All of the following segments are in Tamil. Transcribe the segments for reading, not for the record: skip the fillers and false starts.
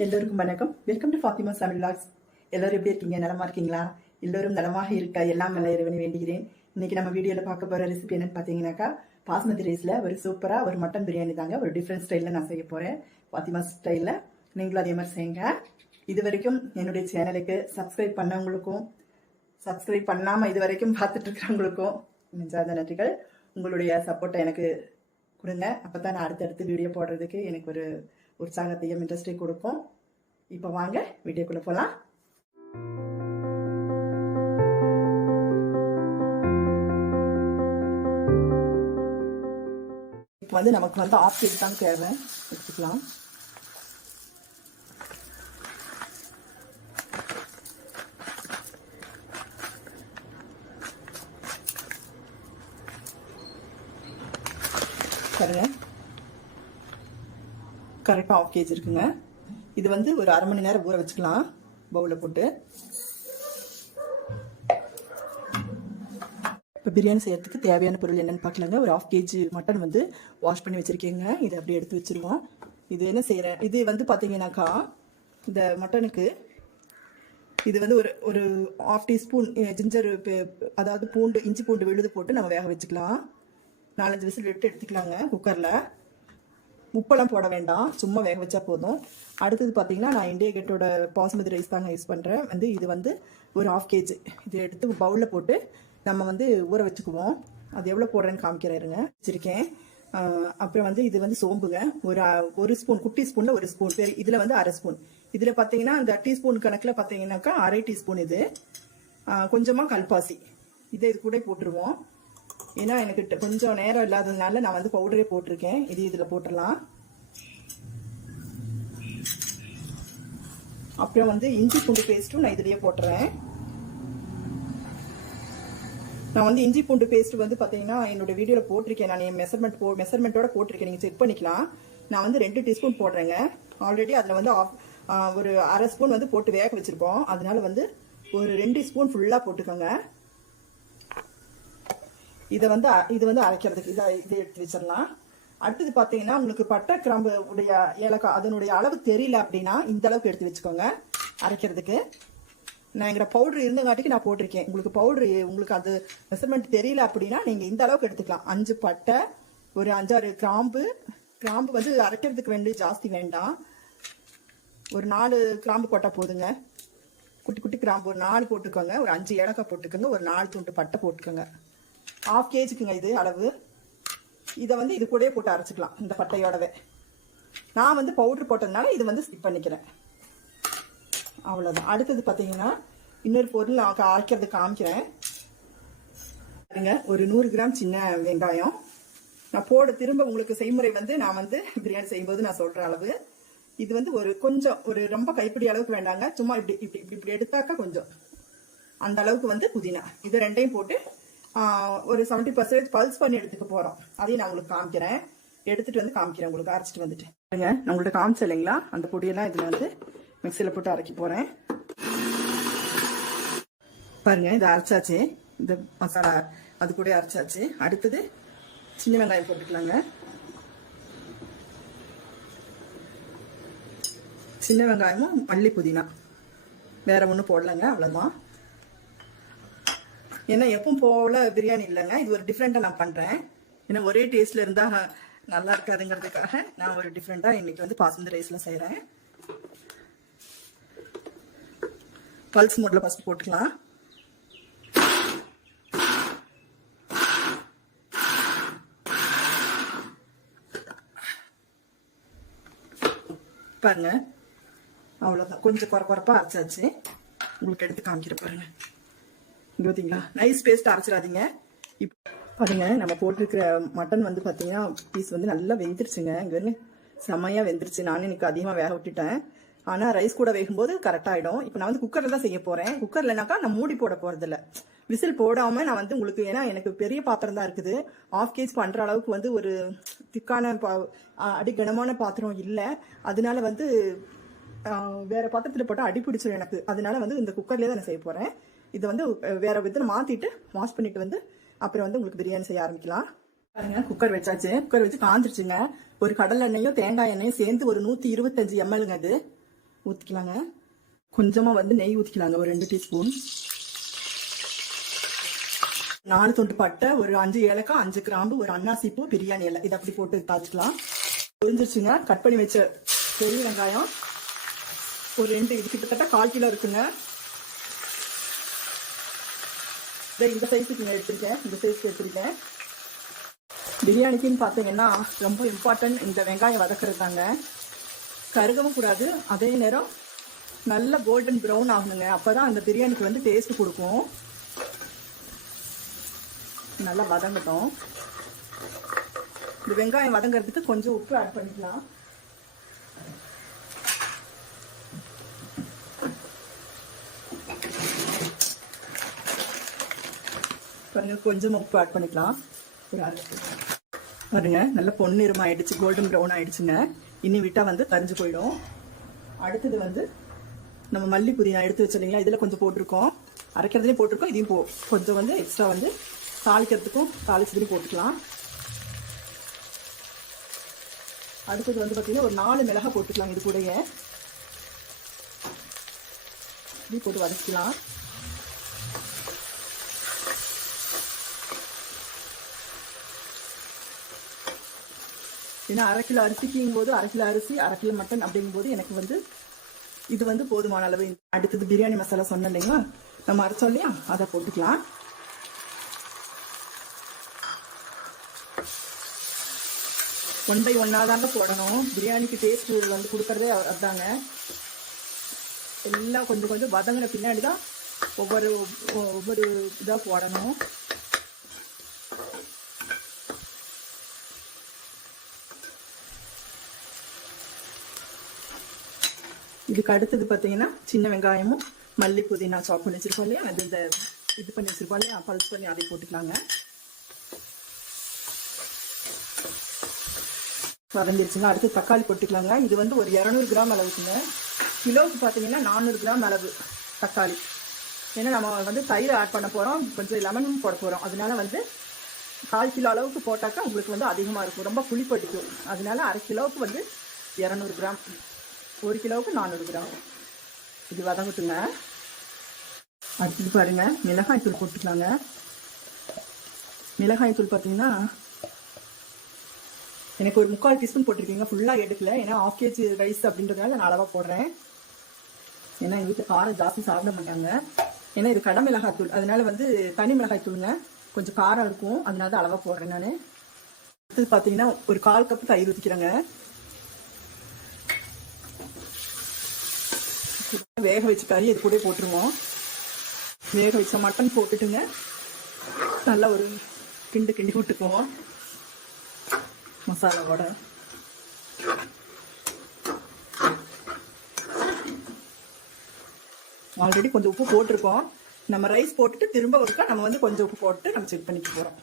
எல்லோருக்கும் வணக்கம். வெல்கம் டு ஃபாத்திமா சமையல் விலாக்ஸ். எல்லாரும் எப்படி இருக்கீங்க? நலமா இருக்கீங்களா? எல்லோரும் நலமாக இருக்க எல்லாம் நல்ல இறைவனை வேண்டுகிறேன். இன்னைக்கு நம்ம வீடியோல பார்க்க போற ரெசிபி என்னன்னு பாத்தீங்கன்னாக்கா, பாஸ்மதி ரைஸ்ல ஒரு சூப்பரா ஒரு மட்டன் பிரியாணி தாங்க. ஒரு டிஃப்ரெண்ட் ஸ்டைல்ல நான் செய்ய போறேன், ஃபாத்திமா ஸ்டைல்ல. நீங்களும் அதே மாதிரி செய்யுங்க. இது வரைக்கும் என்னுடைய சேனலுக்கு சப்ஸ்கிரைப் பண்ணவங்களுக்கும் சப்ஸ்கிரைப் பண்ணாம இது வரைக்கும் பார்த்துட்டு இருக்கிறவங்களுக்கும் நெஞ்சார்ந்த நன்றிகள். உங்களுடைய சப்போர்ட்டை எனக்கு கொடுங்க. அப்பதான் நான் அடுத்தடுத்து வீடியோ போடுறதுக்கு எனக்கு ஒரு உற்சாகத்தையும் இன்ட்ரெஸ்டை கொடுக்கும். இப்போ வாங்க வீடியோக்குள்ள போலாம். இப்போ நமக்கு ஆஃப் கேஜி தான் தேவை, எடுத்துக்கலாம். சரிங்க, கரெக்டாக ஆஃப் கேஜி இருக்குங்க. இது ஒரு அரை மணி நேரம் ஊற வச்சுக்கலாம் பவுலில் போட்டு. இப்போ பிரியாணி செய்யறதுக்கு தேவையான பொருள் என்னென்னு பார்க்கலாங்க. ஒரு ஆஃப் கேஜி மட்டன் வாஷ் பண்ணி வச்சுருக்கேங்க. இதை அப்படியே எடுத்து வச்சுருவோம். இது என்ன செய்கிறேன், இது பார்த்தீங்கன்னாக்கா இந்த மட்டனுக்கு இது ஒரு ஒரு ½ டீஸ்பூன் ஜிஞ்சர், அதாவது பூண்டு, இஞ்சி பூண்டு விழுது போட்டு நம்ம வேக வச்சுக்கலாம். 4-5 விசில் விட்டு எடுத்துக்கலாங்க குக்கரில். உப்பெல்லாம் போட வேண்டாம், சும்மா வேக வச்சா போதும். அடுத்தது பார்த்தீங்கன்னா நான் இண்டியா கேட்டோட பாஸ்மதி ரைஸ் தாங்க யூஸ் பண்ணுறேன். இது ஒரு ½ கேஜி. இது எடுத்து பவுலில் போட்டு நம்ம ஊற வச்சுக்குவோம். அது எவ்வளோ போடுறேன்னு காமிக்கிறேருங்க. வச்சுருக்கேன். அப்புறம் இது சோம்புங்க. ஒரு ஸ்பூன், குட்டி ஸ்பூனில் ஒரு ஸ்பூன், பேர் இதில் அரை ஸ்பூன். இதில் பார்த்தீங்கன்னா அந்த டீஸ்பூன் கணக்கில் பார்த்தீங்கன்னாக்கா அரை டீஸ்பூன். இது கொஞ்சமாக கல்பாசி, இது கூட போட்டுருவோம். ஏன்னா எனக்கு கொஞ்சம் நேரம் இல்லாததுனால நான் பவுடரே போட்டிருக்கேன். இதில் போட்டுடலாம். அப்புறம் இஞ்சி பூண்டு பேஸ்ட்டும் நான் இதுலயே போட்டுறேன். நான் இஞ்சி பூண்டு பேஸ்ட் பார்த்தீங்கன்னா என்னோட வீடியோவில் போட்டிருக்கேன். நான் என் மெஷர்மெண்ட்டோட போட்டிருக்கேன், நீங்கள் செக் பண்ணிக்கலாம். நான் 2 டீஸ்பூன் போடுறேங்க. ஆல்ரெடி அதில் ஒரு அரை ஸ்பூன் போட்டு வேக வச்சிருக்கோம். அதனால ஒரு 2 ஸ்பூன் ஃபுல்லாக போட்டுக்கோங்க. இதை அரைக்கிறதுக்கு இதை எடுத்து வச்சிடலாம். அடுத்தது பார்த்தீங்கன்னா உங்களுக்கு பட்டை கிராம்பு உடைய ஏலக்காய் அதனுடைய அளவு தெரியல அப்படின்னா இந்த அளவுக்கு எடுத்து வச்சுக்கோங்க அரைக்கிறதுக்கு. நான் எங்கிற பவுடர் இருந்தங்காட்டிக்கு நான் போட்டிருக்கேன். உங்களுக்கு அது மெஷர்மெண்ட் தெரியல அப்படின்னா நீங்கள் இந்த அளவுக்கு எடுத்துக்கலாம். 5 பட்டை, ஒரு 5-6 கிராம்பு. அரைக்கிறதுக்கு ஜாஸ்தி வேண்டாம். ஒரு 4 கிராம்பு போட்டால் போதுங்க. குட்டி குட்டி கிராம்பு ஒரு 4 போட்டுக்கோங்க. ஒரு 5 ஏலக்காய் போட்டுக்கோங்க. ஒரு 4 துண்டு பட்டை போட்டுக்கோங்க. ½ கேஜிக்குங்க இது அளவு. இதை இது கூடயே போட்டு அரைச்சிக்கலாம் இந்த பட்டையோடவே. நான் பவுடர் போட்டதுனால இது ஸ்கிப் பண்ணிக்கிறேன். அவ்வளோதான். அடுத்தது பார்த்தீங்கன்னா இன்னொரு பொருள் அரைக்கிறது காமிக்கிறேன். ஒரு 100 கிராம் சின்ன வெங்காயம் நான் திரும்ப உங்களுக்கு செய்முறை நான் பிரியாணி செய்யும்போது நான் சொல்கிற அளவு. இது ஒரு கொஞ்சம், ஒரு ரொம்ப கைப்பிடி அளவுக்கு வேண்டாங்க. சும்மா இப்படி எடுத்தாக்கா கொஞ்சம் அந்த அளவுக்கு புதினா. இது 2ஐயும் போட்டு ஒரு 70% பல்ஸ் பண்ணி எடுத்துக்க போறோம். அதையும் நான் உங்களுக்கு காமிக்கிறேன். எடுத்துட்டு காமிக்கிறேன் உங்களுக்கு அரைச்சிட்டு வந்துட்டு. நான் உங்கள்கிட்ட காமிச்சேன் இல்லைங்களா, அந்த பொடியெல்லாம் இதுல மிக்சியில போட்டு அரைக்க போறேன். பாருங்க, இது அரைச்சாச்சு. இந்த மசாலா அது கூட அரைச்சாச்சு. அடுத்தது சின்ன வெங்காயம் போட்டுக்கலாங்க. சின்ன வெங்காயமும் மல்லி புதினா, வேற ஒன்றும் போடலைங்க. அவ்வளோதான். ஏன்னா எப்பவும் போல பிரியாணி இல்லைங்க, இது ஒரு டிஃப்ரெண்டாக நான் பண்ணுறேன். ஏன்னா ஒரே டேஸ்ட்ல இருந்தால் நல்லா இருக்காதுங்கிறதுக்காக நான் ஒரு டிஃப்ரெண்டாக இன்னைக்கு பாஸ்மதி ரைஸில் செய்கிறேன். பல்ஸ் மோட்ல ஃபர்ஸ்ட் போட்டுக்கலாம். பாருங்க, அவ்வளோதான். கொஞ்சம் குறப்பா அரைச்சாச்சு. உங்களுக்கு எடுத்து காமிக்கிற பாருங்க. பார்த்தீங்களா, நைஸ் பேஸ்ட் அரைச்சிடாதீங்க. இப்போ பாருங்க, நம்ம போட்டிருக்கிற மட்டன் பார்த்தீங்கன்னா பீஸ் நல்லா வெந்துருச்சுங்க. இங்கே செம்மையாக வெந்துருச்சு. நானும் எனக்கு அதிகமாக வேக விட்டுட்டேன். ஆனால் ரைஸ் கூட வேகும்போது கரெக்டாகிடும். இப்போ நான் குக்கரில் தான் செய்ய போகிறேன். குக்கர்லனாக்கா நான் மூடி போட போகிறதில்ல, விசில் போடாமல் நான் உங்களுக்கு, ஏன்னா எனக்கு பெரிய பாத்திரம் தான் இருக்குது. ½ கேஜி பண்ணுற அளவுக்கு ஒரு திக்கான அடிகனமான பாத்திரம் இல்லை. அதனால வேற பாத்திரத்தில் போட்டால் அடி பிடிச்சிடும் எனக்கு. அதனால இந்த குக்கர்லேயே தான் நான் செய்ய போகிறேன். இதை வேற விதத்தில் மாற்றிட்டு வாஷ் பண்ணிட்டு அப்புறம் உங்களுக்கு பிரியாணி செய்ய ஆரம்பிக்கலாம். பாருங்க, குக்கர் வச்சாச்சு. குக்கர் வச்சு காஞ்சிருச்சுங்க. ஒரு கடலை எண்ணெயும் தேங்காய் எண்ணெயும் சேர்ந்து ஒரு 125 mlங்க. அது ஊற்றிக்கலாங்க. கொஞ்சமாக வந்து நெய் ஊற்றிக்கலாங்க, ஒரு 2 டீஸ்பூன். 4 துண்டு பட்டை, ஒரு 5 ஏலக்காய், 5 கிராம்பு, ஒரு அன்னாசிப்பூ, பிரியாணி இலை, இதை அப்படி போட்டு தாளிச்சுக்கலாம். புரிஞ்சிருச்சுங்க. கட் பண்ணி வச்ச பெரிய வெங்காயம் ஒரு 2, இது கிட்டத்தட்ட 1/4 கிலோ இருக்குங்க. இந்த சைஸுக்கு எடுத்துருக்கேன், இந்த சைஸ்க்கு எடுத்துருக்கேன். பிரியாணிக்குன்னு பார்த்தீங்கன்னா ரொம்ப இம்பார்ட்டன்ட் இந்த வெங்காயம் வதக்குறது தாங்க. கருகவும் கூடாது, அதே நேரம் நல்ல கோல்டன் ப்ரௌன் ஆகணுங்க. அப்போ தான் அந்த பிரியாணிக்கு வந்து டேஸ்ட் கொடுக்கும். நல்லா வதங்கட்டும். இந்த வெங்காயம் வதங்கிறதுக்கு கொஞ்சம் உப்பு ஆட் பண்ணிக்கலாம். பாருங்க, கொஞ்சம் உப்பு ஆட் பண்ணிக்கலாம். ஒரு அரை பாருங்க, நல்ல பொன்னிறம் ஆயிடுச்சு, கோல்டன் ப்ரௌன் ஆயிடுச்சுங்க. இனி விட்டா வந்து கரிஞ்சு போயிடும். அடுத்தது வந்து நம்ம மல்லி புதினா எடுத்து வச்சிருந்தீங்களா, இதில் கொஞ்சம் போட்டிருக்கோம், அரைக்கிறதுலேயும் போட்டிருக்கோம். இதையும் கொஞ்சம் வந்து எக்ஸ்ட்ரா வந்து தாளிக்கிறதுக்கும் தாளிச்சதுலையும் போட்டுக்கலாம். அடுத்தது வந்து பார்த்தீங்கன்னா ஒரு 4 மிளகாய் போட்டுக்கலாம். இது கூடயே இப்படி போட்டு வதக்கலாம். ஏன்னா 1/2 கிலோ அரிசிக்கும் போது 1/2 கிலோ அரிசி 1/2 கிலோ மட்டன் அப்படிங்கும்போது எனக்கு வந்து இது வந்து போதுமான அளவு. அடுத்தது பிரியாணி மசாலா சொன்னேன் இல்லைங்களா, நம்ம அரைச்சோம் இல்லையா, அதை போட்டுக்கலாம். ஒன் பை ஒன்னாக தாங்க போடணும். பிரியாணிக்கு டேஸ்ட் வந்து கொடுக்கறதே அதுதாங்க. எல்லாம் கொஞ்சம் கொஞ்சம் வதங்கின பின்னாடி தான் ஒவ்வொரு இதாக போடணும். இதுக்கு அடுத்தது பார்த்தீங்கன்னா சின்ன வெங்காயமும் மல்லி புதினா சாப் பண்ணி வச்சிருக்கோம் இல்லையா, அது இந்த இது பண்ணி வச்சிருக்கோம் இல்லையா, பல்ஸ் பண்ணி அதை போட்டுக்கலாங்க. வதங்கிருச்சுங்க. அடுத்து தக்காளி போட்டுக்கலாங்க. இது வந்து ஒரு 200 கிராம் அளவுக்குங்க. கிலோவுக்கு பார்த்தீங்கன்னா 400 கிராம் அளவு தக்காளி. ஏன்னா நம்ம வந்து தயிர் ஆட் பண்ண போகிறோம், கொஞ்சம் லெமனும் போட போகிறோம். அதனால வந்து 1/4 கிலோ அளவுக்கு போட்டாக்கா உங்களுக்கு வந்து அதிகமாக இருக்கும், ரொம்ப புளிப்படிக்கும். அதனால 1/2 கிலோவுக்கு வந்து 200 கிராம், 1 கிலோவுக்கு 400 கிராம். இது வதங்கட்டுங்க. அடுத்தது பாருங்க, மிளகாய் தூள் போட்டுக்கலாங்க. மிளகாய் தூள் பார்த்தீங்கன்னா எனக்கு ஒரு 3/4 டீஸ்பூன் போட்டிருக்கீங்க, ஃபுல்லாக எடுக்கல. ஏன்னா 1/2 கேஜி ரைஸ் அப்படின்றதுனால நான் அளவாக போடுறேன். ஏன்னா எங்கள் வீட்டில் காரம் ஜாஸ்தி சாப்பிட மாட்டாங்க. ஏன்னா இது கடை மிளகாய் தூள், அதனால வந்து தனி மிளகாய் தூளுங்க, கொஞ்சம் காரம் இருக்கும், அதனால தான் அளவாக போடுறேன் நான். அடுத்தது பார்த்தீங்கன்னா ஒரு 1/4 கப் தயிர் ஊற்றிக்கிறேங்க. வேக வச்சு கறி இது கூட போட்டுருவோம். வேக வச்ச மட்டன் போட்டுட்டுங்க நல்லா ஒரு கிண்டி விட்டுக்குவோம் மசாலாவோட. ஆல்ரெடி கொஞ்சம் உப்பு போட்டிருக்கோம். நம்ம ரைஸ் போட்டுட்டு திரும்ப ஒருக்கா நம்ம வந்து கொஞ்சம் உப்பு போட்டு நம்ம செக் பண்ணிக்க போகிறோம்.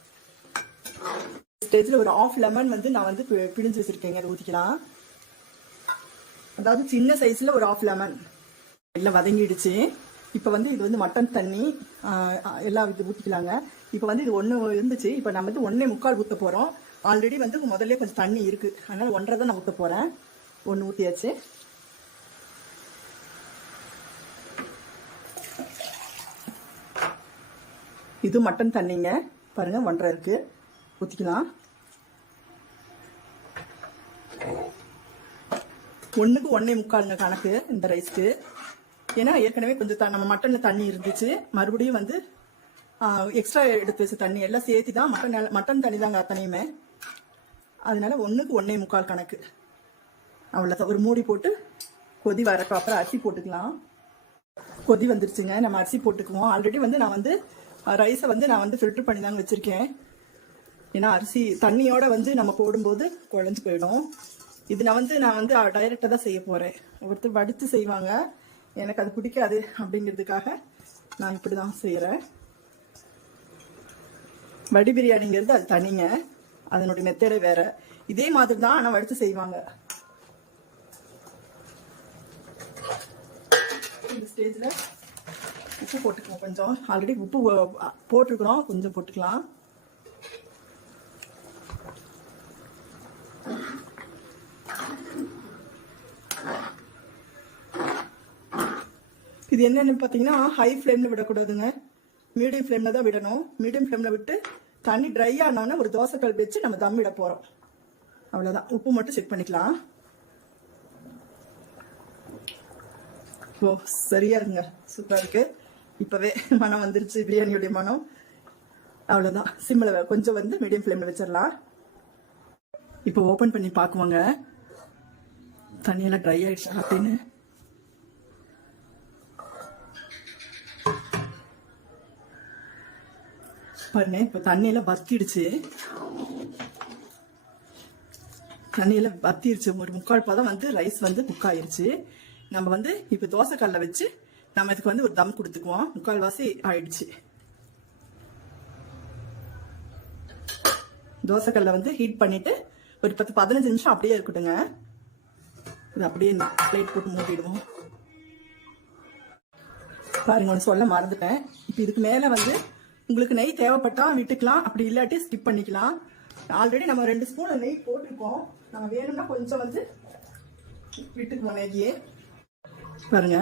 ஸ்டேஜில் ஒரு 1/2 லெமன் வந்து நான் வந்து பிழிஞ்சு வச்சுருக்கேங்க, அதை ஊற்றிக்கலாம். அதாவது சின்ன சைஸில் ஒரு 1/2 லெமன். எல்லாம் வதங்கிடுச்சு. இப்போ வந்து இது வந்து மட்டன் தண்ணி எல்லாம் இது ஊற்றிக்கலாங்க. இப்போ வந்து இது 1 இருந்துச்சு, இப்போ நம்ம வந்து 1.25 ஊற்ற போகிறோம். ஆல்ரெடி வந்து முதல்ல கொஞ்சம் தண்ணி இருக்குது, அதனால் 1.5 தான் நான் ஊற்ற போகிறேன். 1 ஊற்றியாச்சு. இது மட்டன் தண்ணிங்க, பாருங்கள் 1.5 இருக்குது, ஊற்றிக்கலாம். 1க்கு 1.25 கணக்கு இந்த ரைஸ்க்கு. ஏன்னா ஏற்கனவே கொஞ்சம் நம்ம மட்டனில் தண்ணி இருந்துச்சு, மறுபடியும் வந்து எக்ஸ்ட்ரா எடுத்து வச்ச தண்ணி எல்லாம் சேர்த்து தான் மட்டன் தண்ணி தாங்க அத்தனையுமே. அதனால 1க்கு 1.25 கணக்கு. அவ்வளோதான். ஒரு மூடி போட்டு கொதி வரப்போ அப்புறம் அரிசி போட்டுக்கலாம். கொதி வந்துருச்சுங்க, நம்ம அரிசி போட்டுக்குவோம். ஆல்ரெடி வந்து நான் வந்து ரைஸை வந்து நான் வந்து ஃபில்டர் பண்ணி தாங்க வச்சுருக்கேன். ஏன்னா அரிசி தண்ணியோட வந்து நம்ம போடும்போது குழஞ்சி போயிடும். இது நான் வந்து டைரெக்டாக தான் செய்ய போகிறேன். ஒருத்தர் வடித்து செய்வாங்க, எனக்கு அது பிடிக்காது அப்படிங்கிறதுக்காக நான் இப்படி தான் செய்கிறேன். வடி பிரியாணிங்கிறது அது தனிங்க, அதனுடைய மெத்தடே வேறு. இதே மாதிரி தான் ஆனால் வடித்து செய்வாங்க. இந்த ஸ்டேஜில் உப்பு போட்டுக்கலாம் கொஞ்சம். ஆல்ரெடி உப்பு போட்டிருக்கிறோம், கொஞ்சம் போட்டுக்கலாம். இது என்னென்னு பார்த்தீங்கன்னா ஹை ஃப்ளேமில் விடக்கூடாதுங்க, மீடியம் ஃப்ளேமில் தான் விடணும். மீடியம் ஃப்ளேமில் விட்டு தண்ணி ட்ரை ஆனோன்னா ஒரு தோசைக்கல் வச்சு நம்ம தம் விட போகிறோம். அவ்வளோதான். உப்பு மட்டும் செக் பண்ணிக்கலாம். ஓ சரியா இருக்குங்க, சூப்பராக இருக்கு. இப்போவே மனம் வந்துருச்சு, பிரியாணியோடைய மனம். அவ்வளோதான். சிம்மில் கொஞ்சம் மீடியம் ஃப்ளேமில் வச்சிடலாம். இப்போ ஓப்பன் பண்ணி பார்க்குவாங்க தண்ணியெல்லாம் ட்ரை ஆயிடுச்சா அப்படின்னு. பாருங்க, இப்போ தண்ணியெல்லாம் வத்திடுச்சு. தண்ணியெல்லாம் வத்திடுச்சு. ஒரு 3/4 பதம் ரைஸ் குக் ஆயிருச்சு. நம்ம இப்போ தோசைக்கல்ல வச்சு நம்ம இதுக்கு ஒரு தம் கொடுத்துக்குவோம். 3/4 வாசி ஆயிடுச்சு. தோசைக்கல்ல ஹீட் பண்ணிட்டு ஒரு 10-15 நிமிஷம் அப்படியே இருக்கட்டுங்க. இது அப்படியே பிளேட் போட்டு மூடிடுவோம். பாருங்க, ஒன்று சொல்ல மறந்துட்டேன். இப்போ இதுக்கு மேலே உங்களுக்கு நெய் தேவைப்பட்டா விட்டுக்கலாம், அப்படி இல்லாட்டி ஸ்கிப் பண்ணிக்கலாம். ஆல்ரெடி நம்ம 2 ஸ்பூன் நெய் போட்டிருக்கோம். நம்ம வேணும்னா கொஞ்சம் விட்டுக்குவோம் நெய்யே. பாருங்க,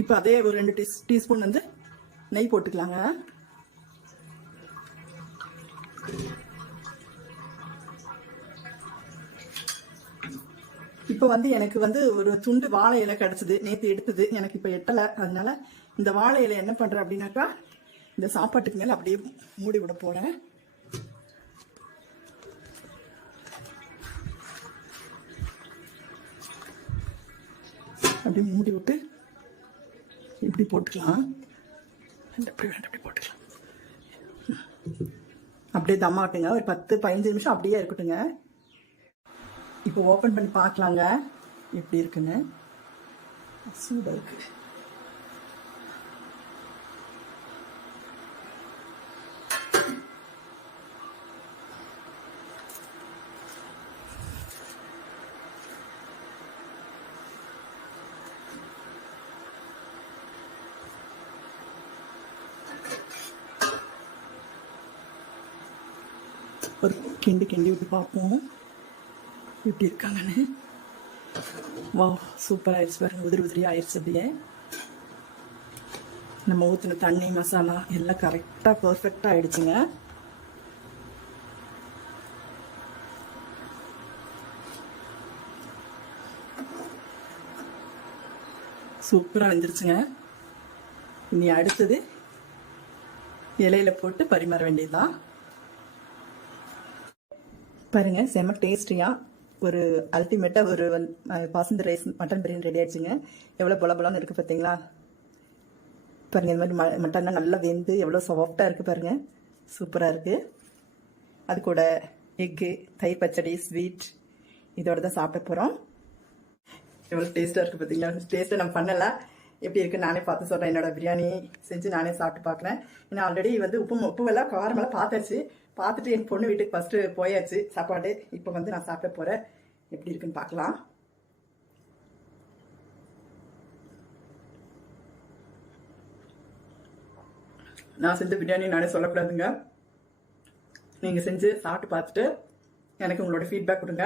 இப்போ அதே ஒரு 2 டீஸ்பூன் நெய் போட்டுக்கலாங்க. இப்போ எனக்கு ஒரு துண்டு வாழை இலை கிடைச்சது, நேற்று எடுத்தது. எனக்கு இப்போ எட்டலை. அதனால இந்த வாழை இலை என்ன பண்றேன் அப்படின்னாக்கா, இந்த சாப்பாட்டுக்கு மேல அப்படியே மூடி விட போறேன். அப்படியே மூடி விட்டு இப்படி போட்டுக்கலாம். அப்படி போட்டுக்கலாம். அப்படியே தம்மாட்டுங்க. ஒரு 10-15 நிமிஷம் அப்படியே இருக்கட்டுங்க. இப்போ ஓப்பன் பண்ணி பார்க்கலாங்க எப்படி இருக்குன்னு. சூடாக இருக்கு. ஒரு கிண்டி விட்டு பார்ப்போம் எப்படி இருக்காங்கன்னு. வா, சூப்பர் ஆயிடுச்சு பாருங்க. உதிரி ஆயிடுச்சு. அப்படியே நம்ம ஊற்றின தண்ணி மசாலா எல்லாம் கரெக்டாக பர்ஃபெக்டாக ஆயிடுச்சுங்க. சூப்பராக வந்துருச்சுங்க. இனி அடுத்தது இலையில போட்டு பரிமாற வேண்டியதுதான். பாருங்க, செம்ம டேஸ்டியாக ஒரு அல்டிமேட்டாக ஒரு பாசந்த ரைஸ் மட்டன் பிரியாணி ரெடி ஆயிடுச்சுங்க. எவ்வளோ பொலன்னு இருக்குது பார்த்தீங்களா? பாருங்கள், இந்த மாதிரி மட்டன்னா நல்லா வெந்து எவ்வளோ சாஃப்டாக இருக்குது பாருங்கள். சூப்பராக இருக்குது. அது கூட எக்கு, தயிர் பச்சடி, ஸ்வீட் இதோட தான் சாப்பிட போகிறோம். எவ்வளோ டேஸ்ட்டாக இருக்குது பார்த்தீங்களா? டேஸ்ட்டை நம்ம பண்ணலை, எப்படி இருக்குது நானே பார்த்து சொல்கிறேன். என்னோட பிரியாணி செஞ்சு நானே சாப்பிட்டு பார்க்குறேன். ஏன்னா ஆல்ரெடி உப்புவெல்லாம் காரமெல்லாம் பார்த்துட்டு என் பொண்ணு வீட்டுக்கு ஃபஸ்ட்டு போயாச்சு சாப்பாடு. இப்போ நான் சாப்பிட போகிறேன். எப்படி இருக்குன்னு பார்க்கலாம். நான் செஞ்ச பிரியாணி நானே சொல்லக்கூடாதுங்க. நீங்கள் செஞ்சு சாப்பிட்டு பார்த்துட்டு எனக்கு உங்களோட ஃபீட்பேக் கொடுங்க.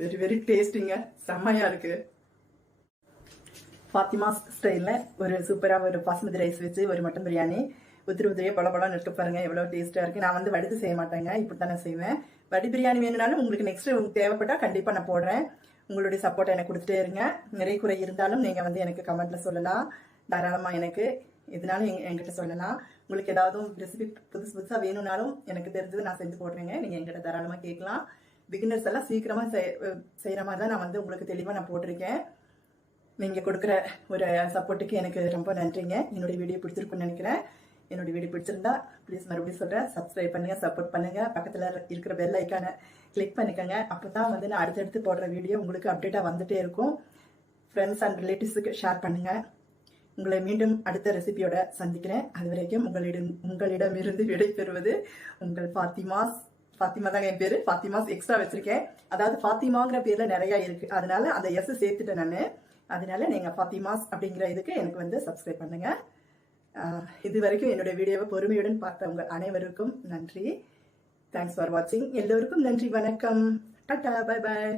வெரி வெரி டேஸ்டிங்க, செம்மையாக இருக்குது. ஃபாத்திமா ஸ்டைலில் ஒரு சூப்பராக ஒரு பாஸ்மதி ரைஸ் வச்சு ஒரு மட்டன் பிரியாணி உதிரியாக பழம் எடுத்து பாருங்க, எவ்வளோ டேஸ்ட்டாக இருக்குது. நான் வடித்து செய்ய மாட்டேங்க, இப்படி தானே செய்வேன். வடி பிரியாணி வேணுனாலும் உங்களுக்கு நெக்ஸ்ட்டு உங்களுக்கு தேவைப்பட்டால் கண்டிப்பாக நான் போடுறேன். உங்களுடைய சப்போர்ட்டை எனக்கு கொடுத்துட்டே இருங்க. நிறைய குறை இருந்தாலும் நீங்கள் எனக்கு கமெண்ட்டில் சொல்லலாம். தாராளமாக எனக்கு இதனாலும் என்கிட்ட சொல்லலாம். உங்களுக்கு ஏதாவது ரெசிபி புதுசாக வேணும்னாலும் எனக்கு தெரிஞ்சது நான் செஞ்சு போடுறேங்க. நீங்கள் என்கிட்ட தாராளமாக கேட்கலாம். பிகினர்ஸ் எல்லாம் சீக்கிரமாக செய்கிற மாதிரி தான் நான் உங்களுக்கு தெளிவாக நான் போட்டிருக்கேன். நீங்கள் கொடுக்குற ஒரு சப்போர்ட்டுக்கு எனக்கு ரொம்ப நன்றிங்க. என்னுடைய வீடியோ பிடிச்சிருக்குன்னு நினைக்கிறேன். என்னுடைய வீடியோ பிடிச்சிருந்தா ப்ளீஸ் மறுபடியும் சொல்கிறேன், சப்ஸ்கிரைப் பண்ணுங்கள், சப்போர்ட் பண்ணுங்கள். பக்கத்தில் இருக்கிற பெல் ஐக்கானை கிளிக் பண்ணிக்கோங்க. அப்போ தான் நான் அடுத்தடுத்து போடுற வீடியோ உங்களுக்கு அப்டேட்டாக வந்துகிட்டே இருக்கும். ஃப்ரெண்ட்ஸ் அண்ட் ரிலேட்டிவ்ஸுக்கு ஷேர் பண்ணுங்கள். உங்களை மீண்டும் அடுத்த ரெசிபியோட சந்திக்கிறேன். அது வரைக்கும் உங்களிடமிருந்து விடை பெறுவது உங்கள் ஃபாத்திமா தாங்க என் பேர். ஃபாத்திமாஸ் எக்ஸ்ட்ரா வச்சுருக்கேன். அதாவது ஃபாத்திமாங்கிற பேரில் நிறையா இருக்குது, அதனால அந்த எஸ் சேர்த்துட்டேன் நான். அதனால நீங்கள் ஃபாத்திமாஸ் அப்படிங்கிற இதுக்கு எனக்கு சப்ஸ்கிரைப் பண்ணுங்கள். இது வரைக்கும் என்னுடைய வீடியோவை பொறுமையுடன் பார்த்தவங்க அனைவருக்கும் நன்றி. தேங்க்ஸ் ஃபார் வாட்சிங். எல்லோருக்கும் நன்றி, வணக்கம், டாடா, பை பாய்.